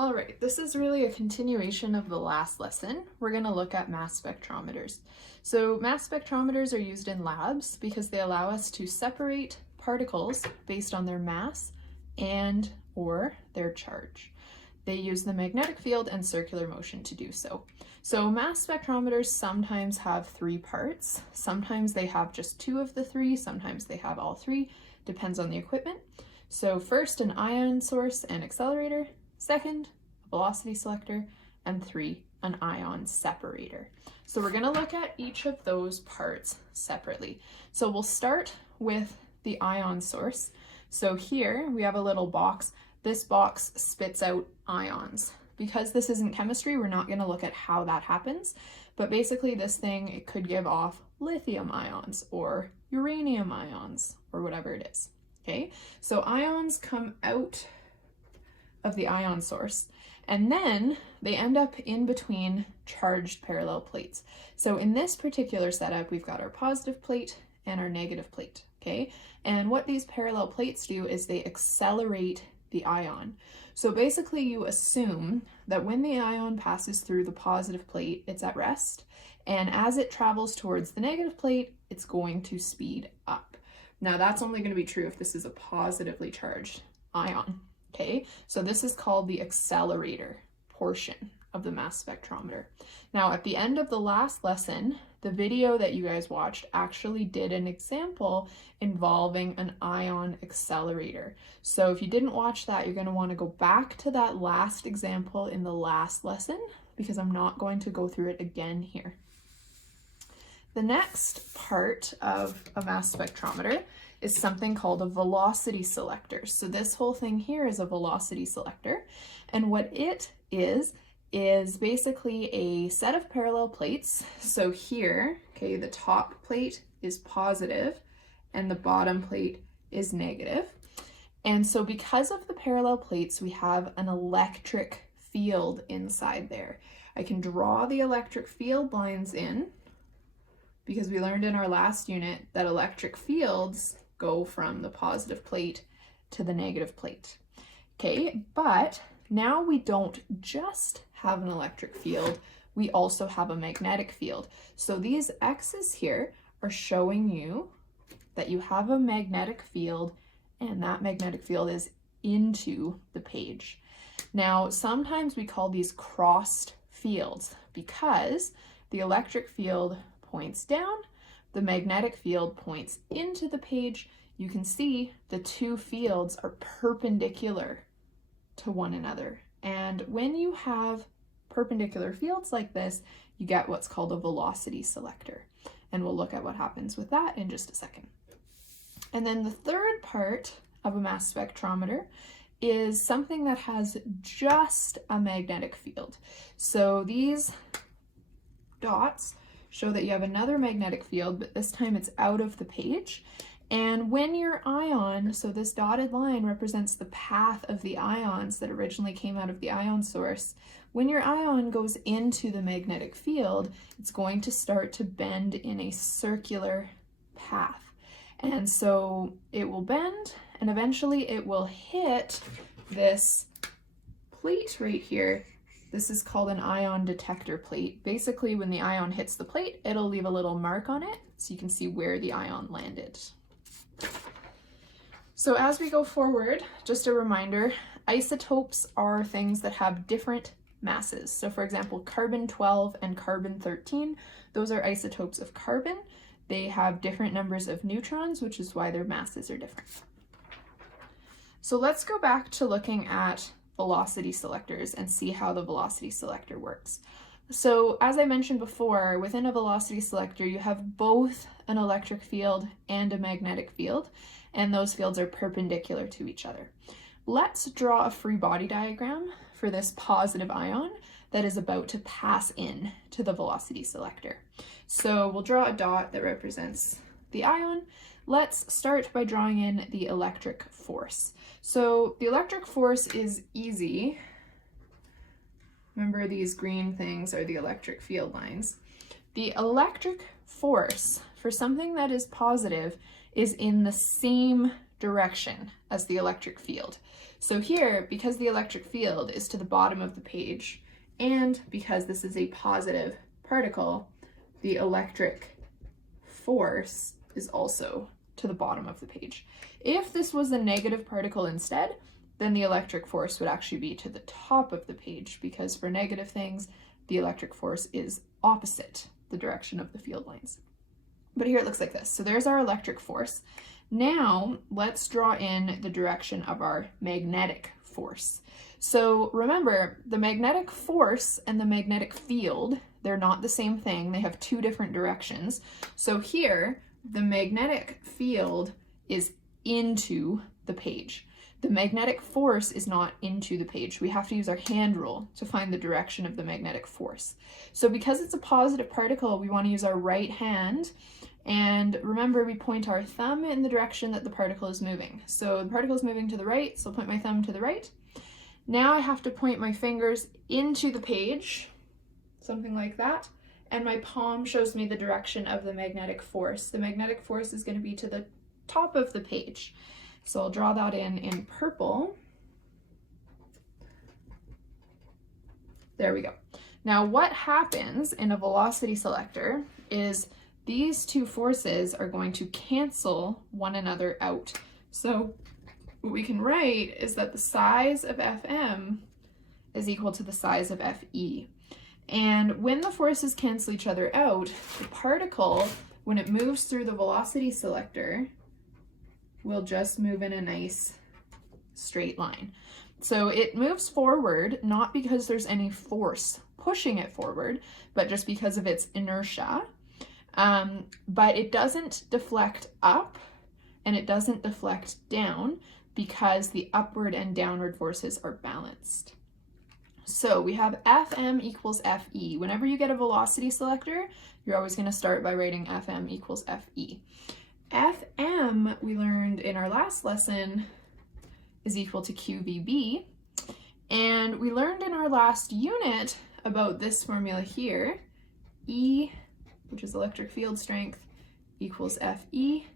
All right, this is really a continuation of the last lesson. We're going to look at mass spectrometers. So mass spectrometers are used in labs because they allow us to separate particles based on their mass and or their charge. They use the magnetic field and circular motion to do so. So mass spectrometers sometimes have 3 parts. Sometimes they have just 2 of the 3. Sometimes they have all 3. Depends on the equipment. So first, an ion source and accelerator. Second, a velocity selector, and 3, an ion separator. So we're going to look at each of those parts separately. So we'll start with the ion source. So here we have a little box. This box spits out ions. Because this isn't chemistry, we're not going to look at how that happens, but basically this thing, it could give off lithium ions or uranium ions or whatever it is. Okay, so ions come out of the ion source, and then they end up in between charged parallel plates. So in this particular setup, we've got our positive plate and our negative plate, okay? And what these parallel plates do is they accelerate the ion. So basically you assume that when the ion passes through the positive plate, it's at rest, and as it travels towards the negative plate, it's going to speed up. Now that's only going to be true if this is a positively charged ion. Okay, so this is called the accelerator portion of the mass spectrometer. Now at the end of the last lesson, the video that you guys watched actually did an example involving an ion accelerator. So if you didn't watch that, you're going to want to go back to that last example in the last lesson because I'm not going to go through it again here. The next part of a mass spectrometer is something called a velocity selector. So this whole thing here is a velocity selector. And what it is basically a set of parallel plates. So here, okay, the top plate is positive and the bottom plate is negative. And so because of the parallel plates, we have an electric field inside there. I can draw the electric field lines in because we learned in our last unit that electric fields go from the positive plate to the negative plate. Okay, but now we don't just have an electric field, we also have a magnetic field. So these X's here are showing you that you have a magnetic field, and that magnetic field is into the page. Now, sometimes we call these crossed fields because the electric field points down, the magnetic field points into the page. You can see the two fields are perpendicular to one another. And when you have perpendicular fields like this, you get what's called a velocity selector. And we'll look at what happens with that in just a second. And then the third part of a mass spectrometer is something that has just a magnetic field. So these dots show that you have another magnetic field, but this time it's out of the page. And when your ion, so this dotted line represents the path of the ions that originally came out of the ion source. When your ion goes into the magnetic field, it's going to start to bend in a circular path. And so it will bend, and eventually it will hit this plate right here. This is called an ion detector plate. Basically, when the ion hits the plate, it'll leave a little mark on it so you can see where the ion landed. So as we go forward, just a reminder, isotopes are things that have different masses. So for example, carbon-12 and carbon-13, those are isotopes of carbon. They have different numbers of neutrons, which is why their masses are different. So let's go back to looking at velocity selectors and see how the velocity selector works. So as I mentioned before, within a velocity selector, you have both an electric field and a magnetic field, and those fields are perpendicular to each other. Let's draw a free body diagram for this positive ion that is about to pass in to the velocity selector. So we'll draw a dot that represents the ion. Let's start by drawing in the electric force. So the electric force is easy. Remember, these green things are the electric field lines. The electric force for something that is positive is in the same direction as the electric field. So here, because the electric field is to the bottom of the page, and because this is a positive particle, the electric force is also to the bottom of the page. If this was a negative particle instead, then the electric force would actually be to the top of the page, because for negative things, the electric force is opposite the direction of the field lines. But here it looks like this. So there's our electric force. Now let's draw in the direction of our magnetic force. So remember, the magnetic force and the magnetic field, they're not the same thing. They have two different directions. So here, the magnetic field is into the page. The magnetic force is not into the page. We have to use our hand rule to find the direction of the magnetic force. So because it's a positive particle, we want to use our right hand. And remember, we point our thumb in the direction that the particle is moving. So the particle is moving to the right, so I'll point my thumb to the right. Now I have to point my fingers into the page, something like that. And my palm shows me the direction of the magnetic force. The magnetic force is going to be to the top of the page. So I'll draw that in purple. There we go. Now what happens in a velocity selector is these two forces are going to cancel one another out. So what we can write is that the size of Fm is equal to the size of Fe. And when the forces cancel each other out, the particle, when it moves through the velocity selector, will just move in a nice straight line. So it moves forward, not because there's any force pushing it forward, but just because of its inertia. But it doesn't deflect up and it doesn't deflect down because the upward and downward forces are balanced. So we have Fm equals Fe. Whenever you get a velocity selector, you're always going to start by writing Fm equals Fe. Fm, we learned in our last lesson, is equal to QVB. And we learned in our last unit about this formula here, E, which is electric field strength, equals Fe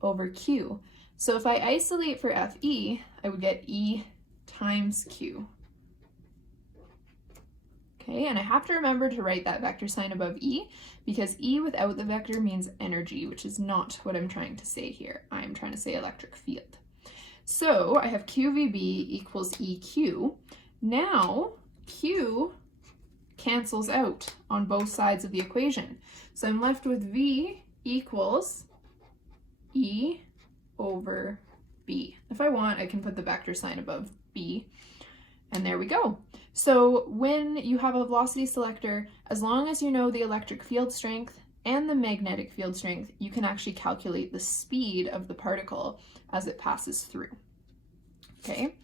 over Q. So if I isolate for Fe, I would get E times Q. Okay, and I have to remember to write that vector sign above E, because E without the vector means energy, which is not what I'm trying to say here. I'm trying to say electric field. So I have QVB equals EQ. Now Q cancels out on both sides of the equation. So I'm left with V equals E over B. If I want, I can put the vector sign above B, and there we go. So when you have a velocity selector, as long as you know the electric field strength and the magnetic field strength, you can actually calculate the speed of the particle as it passes through. Okay.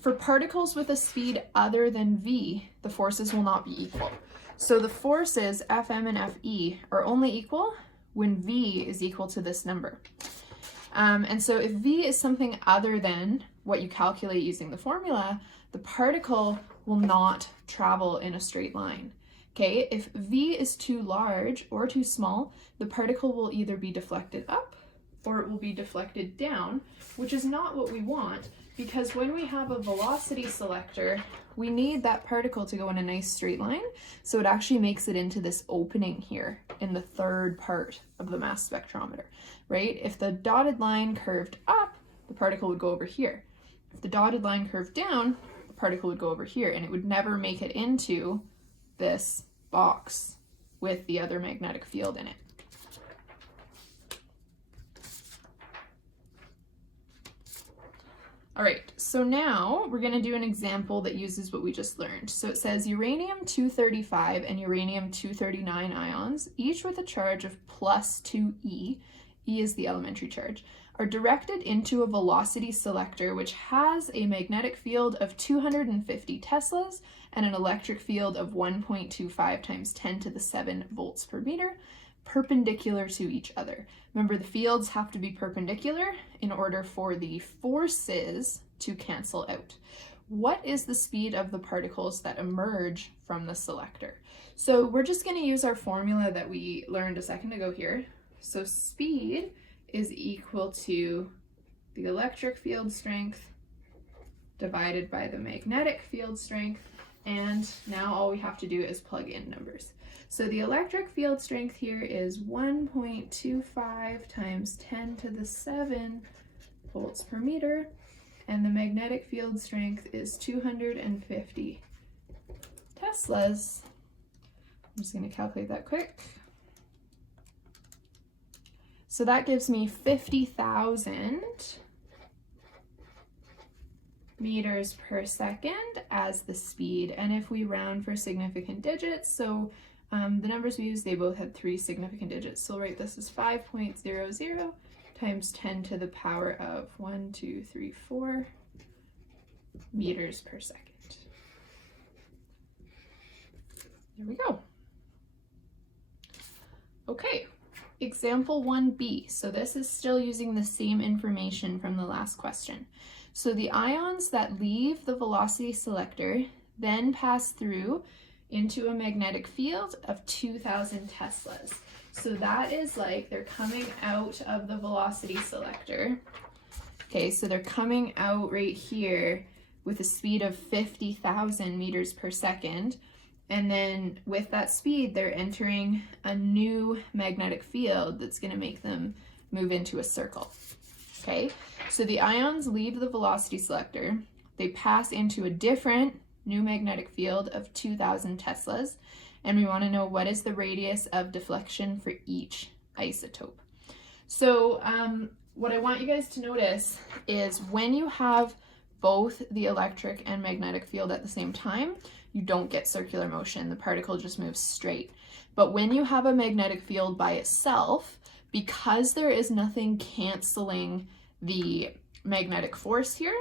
For particles with a speed other than v, the forces will not be equal. So the forces Fm and Fe are only equal when v is equal to this number. And so if v is something other than what you calculate using the formula, the particle will not travel in a straight line. Okay, if v is too large or too small, the particle will either be deflected up or it will be deflected down, which is not what we want, because when we have a velocity selector, we need that particle to go in a nice straight line, so it actually makes it into this opening here in the third part of the mass spectrometer, right? If the dotted line curved up, the particle would go over here. If the dotted line curved down, the particle would go over here, and it would never make it into this box with the other magnetic field in it. All right, so now we're going to do an example that uses what we just learned. So it says uranium-235 and uranium-239 ions, each with a charge of plus 2e, E is the elementary charge, are directed into a velocity selector which has a magnetic field of 250 teslas and an electric field of 1.25 times 10 to the 7 volts per meter, perpendicular to each other. Remember, the fields have to be perpendicular in order for the forces to cancel out. What is the speed of the particles that emerge from the selector? So we're just going to use our formula that we learned a second ago here. So speed is equal to the electric field strength divided by the magnetic field strength. And now all we have to do is plug in numbers. So the electric field strength here is 1.25 times 10 to the 7 volts per meter. And the magnetic field strength is 250 Teslas. I'm just going to calculate that quick. So that gives me 50,000 meters per second as the speed. And if we round for significant digits, so the numbers we use, they both had 3 significant digits. So we'll write this as 5.00 times 10 to the power of 1, 2, 3, 4 meters per second. There we go. Okay, example 1b. So this is still using the same information from the last question. So the ions that leave the velocity selector then pass through into a magnetic field of 2,000 Teslas. So that is like they're coming out of the velocity selector. Okay, so they're coming out right here with a speed of 50,000 meters per second. And then with that speed, they're entering a new magnetic field that's going to make them move into a circle. Okay, so the ions leave the velocity selector. They pass into a different new magnetic field of 2,000 Teslas. And we want to know what is the radius of deflection for each isotope. So what I want you guys to notice is when you have both the electric and magnetic field at the same time, you don't get circular motion. The particle just moves straight. But when you have a magnetic field by itself, because there is nothing canceling the magnetic force here,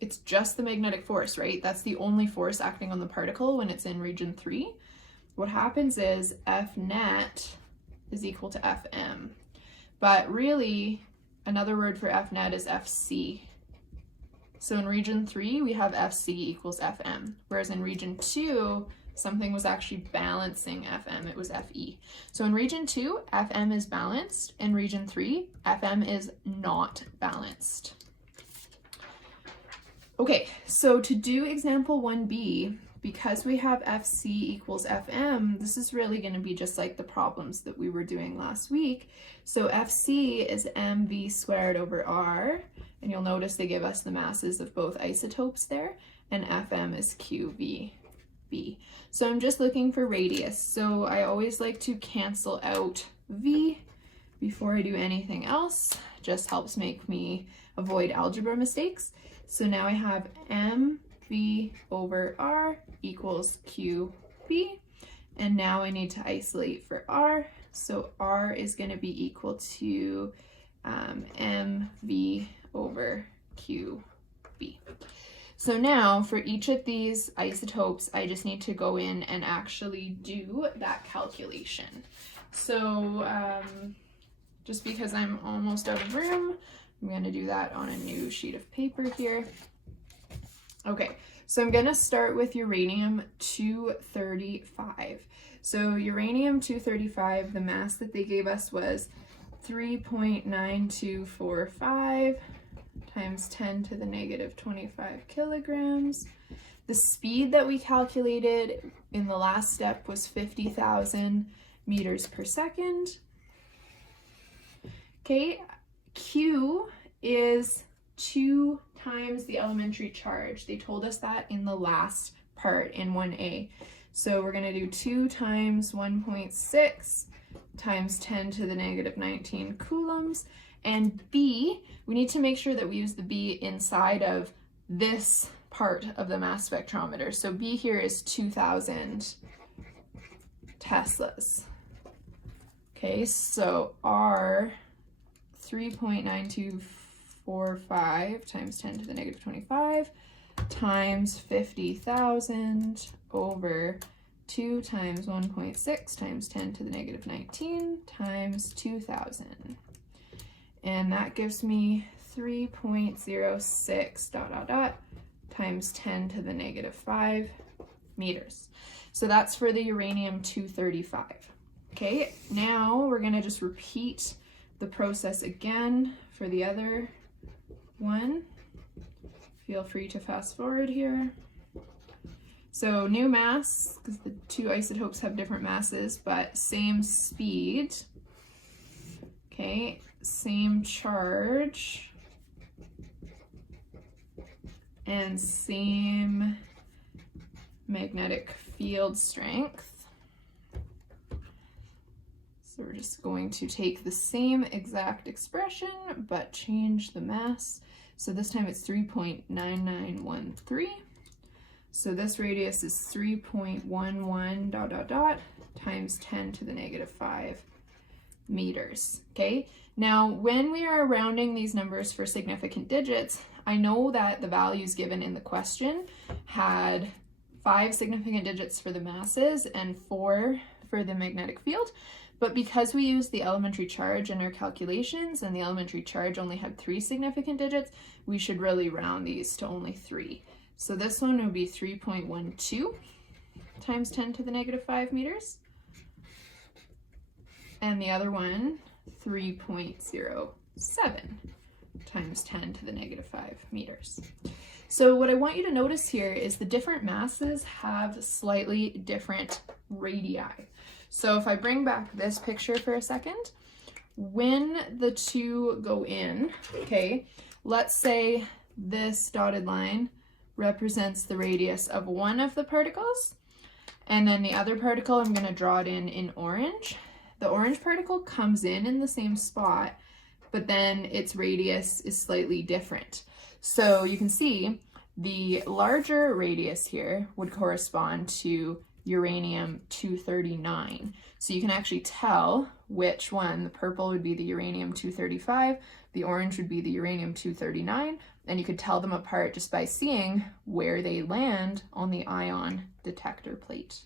it's just the magnetic force, right? That's the only force acting on the particle when it's in region 3. What happens is F net is equal to Fm. But really, another word for F net is Fc. So in region 3, we have Fc equals Fm, whereas in region 2, something was actually balancing Fm, it was Fe. So in region 2, Fm is balanced. In region 3, Fm is not balanced. Okay, so to do example 1b, because we have Fc equals Fm, this is really going to be just like the problems that we were doing last week. So Fc is mv squared over r, and you'll notice they give us the masses of both isotopes there, and Fm is qv. So I'm just looking for radius. So I always like to cancel out v before I do anything else. Just helps make me avoid algebra mistakes. So now I have mv over r equals qv. And now I need to isolate for r. So r is going to be equal to mv over qv. So now for each of these isotopes, I just need to go in and actually do that calculation. So just because I'm almost out of room, I'm going to do that on a new sheet of paper here. Okay, so I'm going to start with uranium-235. So uranium-235, the mass that they gave us was 3.9245 times 10 to the negative 25 kilograms. The speed that we calculated in the last step was 50,000 meters per second. Okay, Q is 2 times the elementary charge. They told us that in the last part in 1A. So we're going to do 2 times 1.6 times 10 to the negative 19 coulombs. And B, we need to make sure that we use the B inside of this part of the mass spectrometer. So B here is 2,000 Teslas. Okay, so R 3.9245 times 10 to the negative 25 times 50,000 over 2 times 1.6 times 10 to the negative 19 times 2,000. And that gives me 3.06 ... times 10 to the negative 5 meters. So that's for the uranium-235. Okay, now we're going to just repeat the process again for the other one. Feel free to fast forward here. So new mass, because the two isotopes have different masses, but same speed. Okay, same charge. And same magnetic field strength. So we're just going to take the same exact expression, but change the mass. So this time it's 3.9913. So this radius is 3.11 ... times 10 to the negative 5 meters, okay? Now, when we are rounding these numbers for significant digits, I know that the values given in the question had 5 significant digits for the masses and 4 for the magnetic field, but because we used the elementary charge in our calculations and the elementary charge only had 3 significant digits, we should really round these to only 3. So this one would be 3.12 times 10 to the negative 5 meters. And the other one, 3.07 times 10 to the negative 5 meters. So what I want you to notice here is the different masses have slightly different radii. So if I bring back this picture for a second, when the two go in, okay, let's say this dotted line represents the radius of one of the particles, and then the other particle, I'm going to draw it in orange. The orange particle comes in the same spot, but then its radius is slightly different. So you can see the larger radius here would correspond to uranium-239. So you can actually tell which one. The purple would be the uranium-235, the orange would be the uranium-239, and you could tell them apart just by seeing where they land on the ion detector plate.